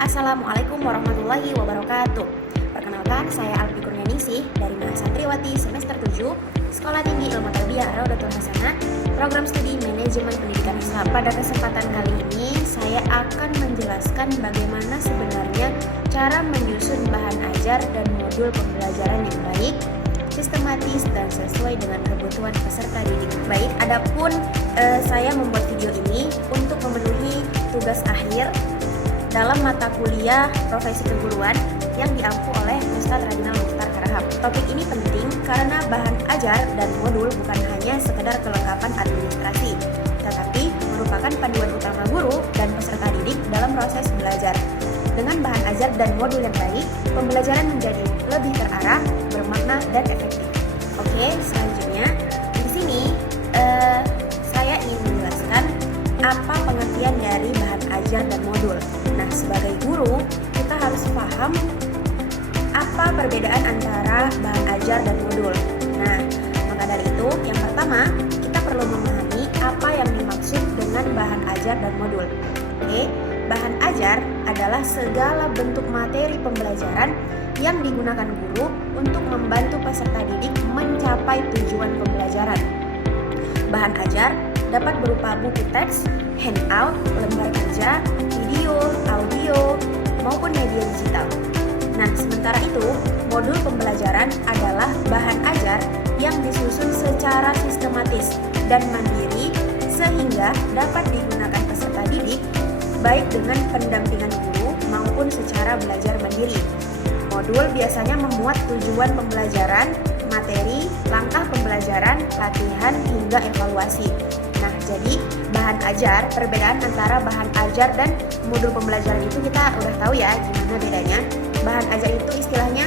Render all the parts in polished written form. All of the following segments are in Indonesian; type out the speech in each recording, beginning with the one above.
Assalamualaikum warahmatullahi wabarakatuh. Perkenalkan, saya Alfi Kurnianingsih dari Mahasantriwati semester 7 Sekolah Tinggi Ilmu Tarbiyah Raudatul Hasanah, program studi Manajemen Pendidikan Islam. Pada kesempatan kali ini, saya akan menjelaskan bagaimana sebenarnya cara menyusun bahan ajar dan modul pembelajaran yang baik, sistematis, dan sesuai dengan kebutuhan peserta didik. Baik, adapun saya membuat video ini untuk memenuhi tugas akhir dalam mata kuliah profesi keguruan yang diampu oleh Ustadz Radinal Mukhtar Karahap. Topik ini penting karena bahan ajar dan modul bukan hanya sekedar kelengkapan administrasi, tetapi merupakan panduan utama guru dan peserta didik dalam proses belajar. Dengan bahan ajar dan modul yang baik, pembelajaran menjadi lebih terarah, bermakna, dan efektif. Oke, selanjutnya di sini saya ingin menjelaskan apa pengertian dari bahan ajar dan modul. Nah, sebagai guru, kita harus paham apa perbedaan antara bahan ajar dan modul. Nah, maka dari itu, yang pertama, kita perlu memahami apa yang dimaksud dengan bahan ajar dan modul. Oke, bahan ajar adalah segala bentuk materi pembelajaran yang digunakan guru untuk membantu peserta didik mencapai tujuan pembelajaran. Bahan ajar dapat berupa buku teks, handout, lembar kerja, video, audio, maupun media digital. Nah, sementara itu, modul pembelajaran adalah bahan ajar yang disusun secara sistematis dan mandiri sehingga dapat digunakan peserta didik baik dengan pendampingan guru maupun secara belajar mandiri. Modul biasanya memuat tujuan pembelajaran, materi, langkah pembelajaran, latihan, hingga evaluasi. Nah, jadi bahan ajar, perbedaan antara bahan ajar dan modul pembelajaran itu kita udah tahu ya gimana bedanya. Bahan ajar itu istilahnya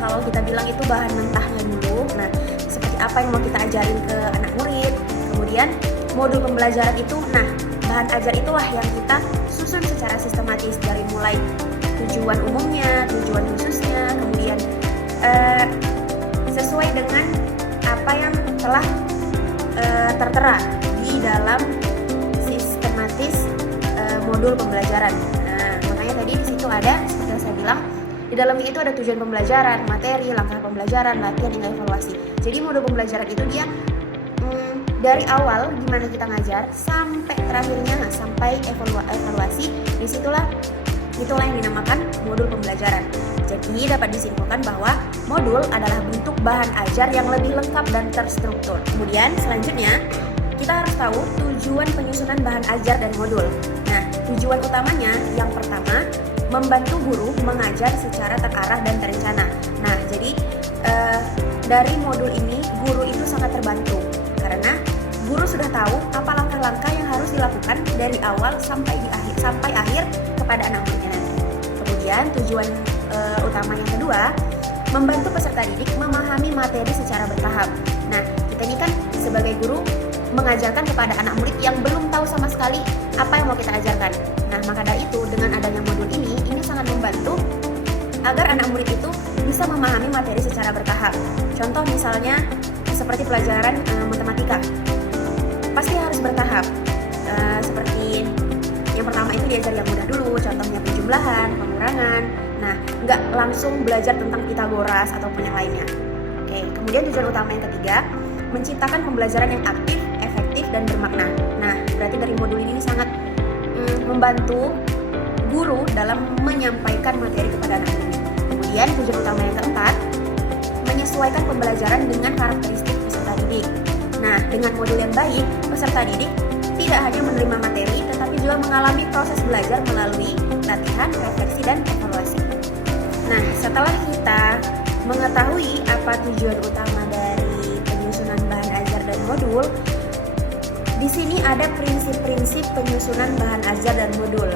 kalau kita bilang itu bahan mentahnya dulu. Nah, seperti apa yang mau kita ajarin ke anak murid. Kemudian modul pembelajaran itu, nah bahan ajar itulah yang kita susun secara sistematis dari mulai tujuan umumnya, tujuan khususnya, kemudian sesuai dengan apa yang telah tertera di dalam sistematis modul pembelajaran. Nah, makanya tadi di situ ada, seperti yang saya bilang, di dalamnya itu ada tujuan pembelajaran, materi, langkah pembelajaran, latihan, hingga evaluasi. Jadi modul pembelajaran itu dia dari awal gimana kita ngajar sampai terakhirnya sampai evaluasi. Itulah yang dinamakan modul pembelajaran. Jadi dapat disimpulkan bahwa modul adalah bentuk bahan ajar yang lebih lengkap dan terstruktur. Kemudian selanjutnya kita harus tahu tujuan penyusunan bahan ajar dan modul. Nah, tujuan utamanya yang pertama, membantu guru mengajar secara terarah dan terencana. Nah, jadi dari modul ini guru itu sangat terbantu karena guru sudah tahu apa langkah-langkah yang harus dilakukan dari awal sampai akhir kepada anak muridnya nanti. Kemudian tujuan utama yang kedua, membantu peserta didik memahami materi secara bertahap. Nah, kita ini kan sebagai guru mengajarkan kepada anak murid yang belum tahu sama sekali apa yang mau kita ajarkan. Nah, maka dari itu dengan adanya modul ini sangat membantu agar anak murid itu bisa memahami materi secara bertahap. Contoh misalnya seperti pelajaran matematika, pasti harus bertahap. Seperti yang pertama itu diajar yang mudah dulu, contohnya penjumlahan, pengurangan. Nah, nggak langsung belajar tentang Pitagoras ataupun yang lainnya. Oke, kemudian tujuan utama yang ketiga, menciptakan pembelajaran yang aktif, efektif, dan bermakna. Nah, berarti dari modul ini sangat membantu guru dalam menyampaikan materi kepada anak murid. Kemudian tujuan utama yang keempat, menyesuaikan pembelajaran dengan karakteristik peserta didik. Nah, dengan modul yang baik, peserta didik tidak hanya menerima materi, tetapi juga mengalami proses belajar melalui latihan, refleksi, dan evaluasi. Nah, setelah kita mengetahui apa tujuan utama dari penyusunan bahan ajar dan modul, di sini ada prinsip-prinsip penyusunan bahan ajar dan modul.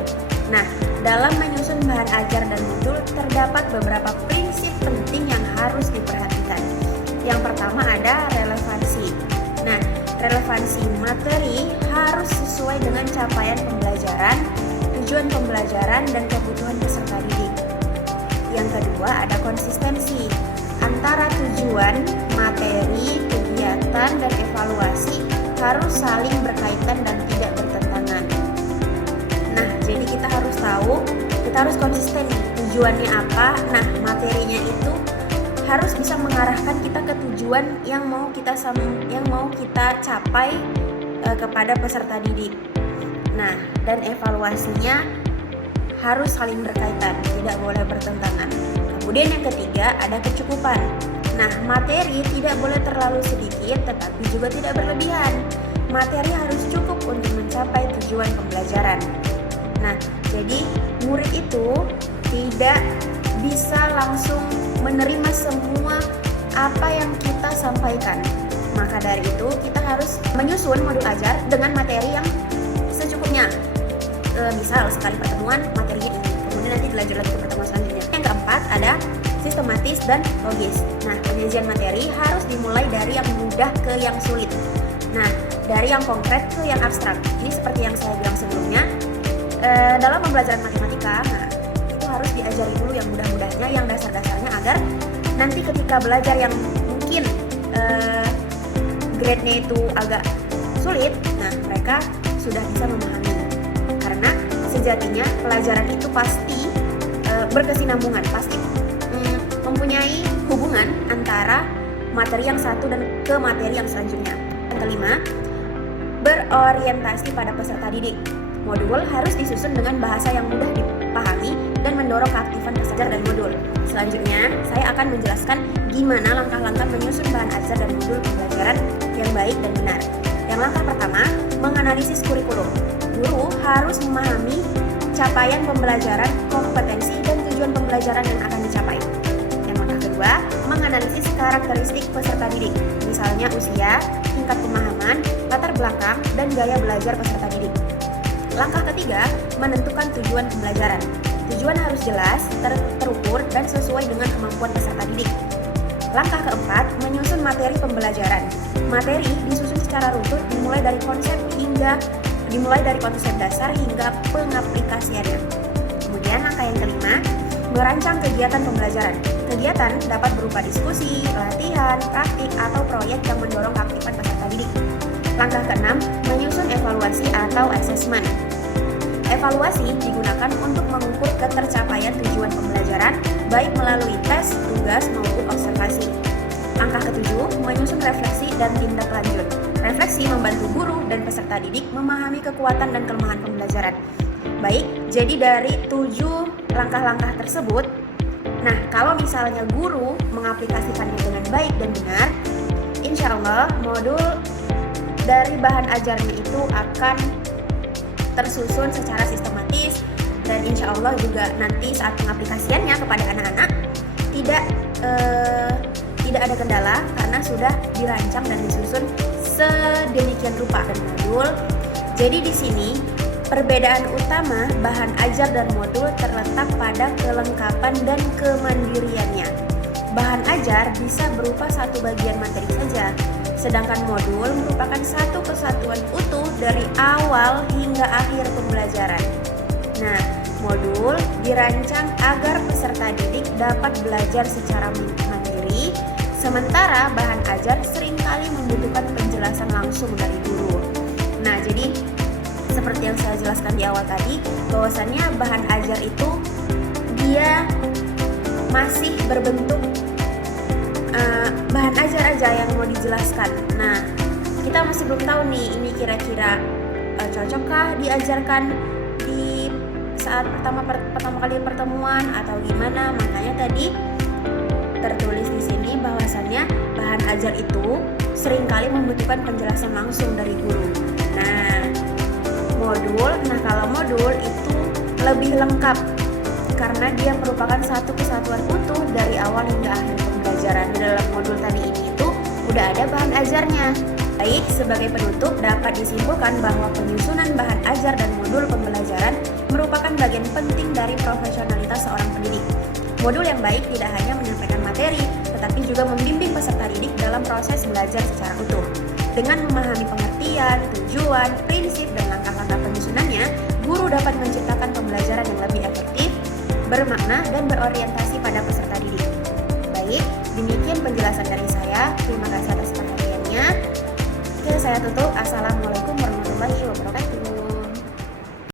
Nah, dalam menyusun bahan ajar dan modul terdapat beberapa prinsip penting yang harus diperhatikan. Yang pertama ada relevansi. Nah, relevansi materi harus sesuai dengan capaian pembelajaran, tujuan pembelajaran, dan kebutuhan peserta didik. Yang kedua ada konsistensi antara tujuan, materi, kegiatan, dan evaluasi harus saling berkaitan dan tidak bertentangan. Nah, jadi kita harus tahu kita harus konsisten nih, tujuannya apa. Nah, materinya itu harus bisa mengarahkan kita ke tujuan yang mau kita capai kepada peserta didik. Nah, dan evaluasinya harus saling berkaitan, tidak boleh bertentangan. Kemudian yang ketiga ada kecukupan. Nah, materi tidak boleh terlalu sedikit tetapi juga tidak berlebihan. Materi harus cukup untuk mencapai tujuan pembelajaran. Nah, jadi murid itu tidak bisa langsung menerima semua apa yang kita sampaikan. Maka dari itu kita harus menyusun modul ajar dengan materi yang secukupnya. Misal sekali pertemuan materinya ini, kemudian nanti dilanjut lagi ke pertemuan selanjutnya. Yang keempat ada sistematis dan logis. Nah, penyajian materi harus dimulai dari yang mudah ke yang sulit. Nah, dari yang konkret ke yang abstrak. Ini seperti yang saya bilang sebelumnya, dalam pembelajaran matematika, nah, itu harus diajari dulu yang mudah-mudahnya, yang dasar-dasarnya, agar nanti ketika belajar yang mungkin grade-nya itu agak sulit, nah mereka sudah bisa memahami. Karena sejatinya pelajaran itu pasti berkesinambungan, pasti mempunyai hubungan antara materi yang satu dan ke materi yang selanjutnya. Yang kelima, berorientasi pada peserta didik. Modul harus disusun dengan bahasa yang mudah dipahami dan mendorong keaktifan peserta dan modul. Selanjutnya, saya akan menjelaskan gimana langkah-langkah menyusun bahan ajar dan modul pembelajaran yang baik dan benar. Yang langkah pertama, menganalisis kurikulum. Guru harus memahami capaian pembelajaran, kompetensi, dan tujuan pembelajaran yang akan dicapai. Yang langkah kedua, menganalisis karakteristik peserta didik, misalnya usia, tingkat pemahaman, latar belakang, dan gaya belajar peserta didik. Langkah ketiga, menentukan tujuan pembelajaran. Tujuan harus jelas, terukur, dan sesuai dengan kemampuan peserta didik. Langkah keempat, menyusun materi pembelajaran. Materi disusun secara runtut dimulai dari konsep dasar hingga pengaplikasiannya. Kemudian langkah yang kelima, merancang kegiatan pembelajaran. Kegiatan dapat berupa diskusi, latihan, praktik, atau proyek yang mendorong keaktifan peserta didik. Langkah keenam, menyusun evaluasi atau asesmen. Evaluasi digunakan untuk mengukur ketercapaian tujuan pembelajaran, baik melalui tes, tugas, maupun observasi. Langkah ketujuh, menyusun refleksi dan tindak lanjut. Refleksi membantu guru dan peserta didik memahami kekuatan dan kelemahan pembelajaran. Baik, jadi dari 7 langkah-langkah tersebut, nah kalau misalnya guru mengaplikasikannya dengan baik dan benar, insya Allah modul dari bahan ajarnya itu akan tersusun secara sistematis, dan insya Allah juga nanti saat pengaplikasiannya kepada anak-anak tidak ada kendala karena sudah dirancang dan disusun sedemikian rupa dan modul. Jadi di sini perbedaan utama bahan ajar dan modul terletak pada kelengkapan dan kemandiriannya. Bahan ajar bisa berupa satu bagian materi saja, sedangkan modul merupakan satu kesatuan utuh dari awal hingga akhir pembelajaran. Nah, modul dirancang agar peserta didik dapat belajar secara mandiri, sementara bahan ajar seringkali membutuhkan penjelasan langsung dari guru. Nah, jadi seperti yang saya jelaskan di awal tadi, bahwasannya bahan ajar itu dia masih berbentuk bahan ajar aja yang mau dijelaskan. Nah, kita masih belum tahu nih ini kira-kira cocokkah diajarkan di saat pertama kali pertemuan atau gimana. Makanya tadi tertulis di sini bahwasannya bahan ajar itu seringkali membutuhkan penjelasan langsung dari guru. Kalau modul itu lebih lengkap karena dia merupakan satu kesatuan utuh dari awal hingga akhir pembelajaran. Di dalam modul tadi ini itu udah ada bahan ajarnya. Baik, sebagai penutup dapat disimpulkan bahwa penyusunan bahan ajar dan modul pembelajaran merupakan bagian penting dari profesionalitas seorang pendidik. Modul yang baik tidak hanya menyampaikan materi, tetapi juga membimbing peserta didik dalam proses belajar secara utuh. Dengan memahami pengertian, tujuan, prinsip, dan langkah-langkah penyusunannya, guru dapat menciptakan pembelajaran yang lebih efektif, bermakna, dan berorientasi pada peserta didik. Baik, demikian penjelasan dari saya. Terima kasih atas perhatiannya. Oke, saya tutup. Assalamualaikum warahmatullahi wabarakatuh.